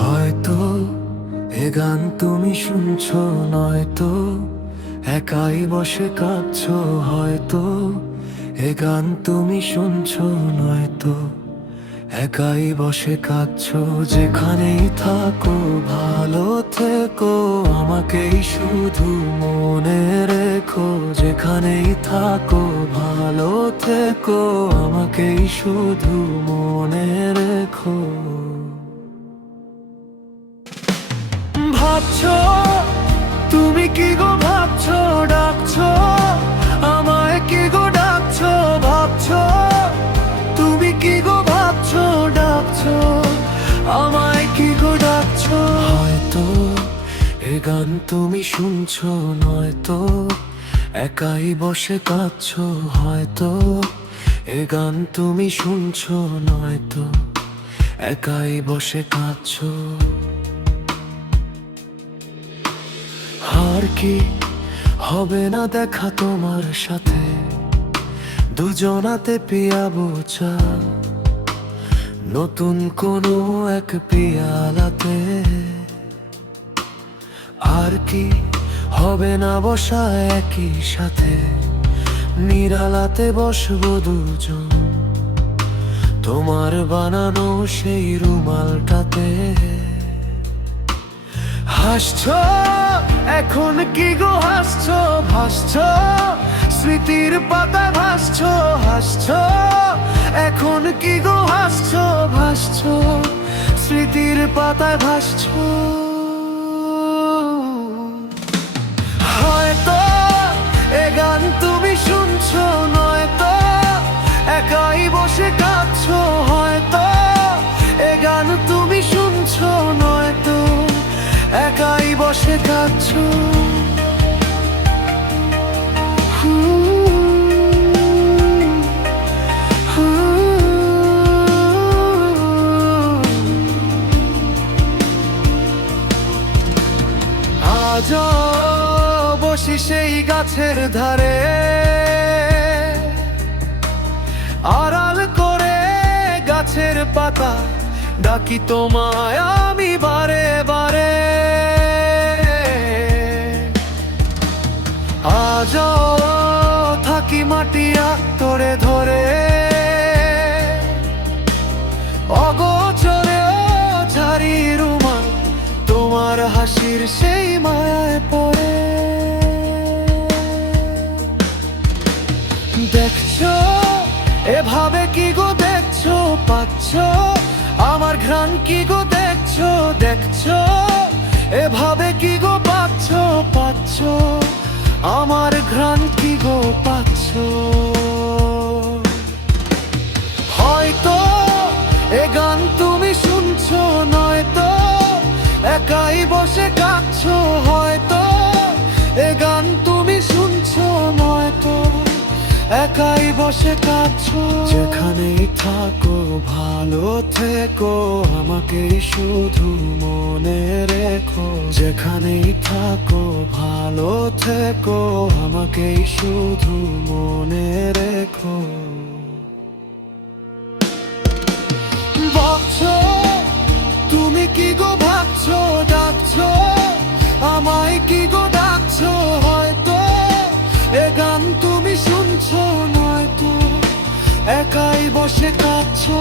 হয়তো এ গান তুমি শুনছো, নয়তো একাই বসে কাঁদছো। হয়তো এ গান তুমি শুনছো, নয়তো একাই বসে কাঁদছো। যেখানেই থাকো ভালো থেকো, আমাকেই শুধু মনে রেখো। যেখানেই থাকো ভালো থেকো, আমাকেই শুধু মনে রেখো। ভাবছো তুমি কি গো, ভাবছো ডাকছো আমায়, কি গো ডাকছো। ভাবছো তুমি কি গো, ভাবছো ডাকছো আমায়, কি গো ডাকছো। হয়তো এ গান তুমি শুনছো, নয়তো একাই বসে কাঁদছো। হয়তো এ গান তুমি শুনছো, নয়তো একাই বসে কাঁদছো। আর কি হবে না দেখা তোমার সাথে, দুজনাতে পিয়াবো চা, নতুন কোনো এক পিয়ালাতে। আর কি হবে না বসা একই সাথে, নিরালাতে বসবো দুজন, তোমার বানানো সেই রুমালটাতে। হাসছো এখন কি গো, হাসছো ভাসছো স্মৃতির পাতায় ভাসছো। হাসছো এখন কি গো, হাসছো ভাসছো স্মৃতির পাতায় ভাসছো। হয়তো এ গান তুমি শুনছো, নয়তো একাই বসে কাঁদছো। হয়তো এ গান তুমি শুনছো, নয়তো একাই বসে কাঁদছো। আজও বসি সেই গাছের ধারে, আড়াল করে গাছের পাতা ডাকি তোমায় আমি বারে বারে। আজও থাকি মাটি আঁতরে ধরে, অগোচরে ঝাড়ি রুমাল তোমার হাসির সেই মায়ায় পড়ে। দেখছো এভাবে কি গো, দেখছো পাচ্ছো আমার ঘ্রাণ, কি গো দেখছো। দেখছো এভাবে কি গো, পাচ্ছো পাচ্ছো আমার ঘ্রাণ, কি গো পাচ্ছো। হয়তো এ গান তুমি শুনছো, নয়তো একাই বসে কাঁদছো। হয়তো এ গান তুমি শুনছো, নয়তো একাই বসে কাঁদছো। যেখানেই থাকো ভালো থেকো, আমাকেই শুধু মনে রেখো। যেখানেই থাকো ভালো থেকো, আমাকেই শুধু মনে রেখো। ভাবছো তুমি কি গো, ভাবছো ডাকছো আমায়, কি গো ডাকছো। হয়তো এ গান তুমি শুনছো, নয়তো একাই বসে কাঁদছো।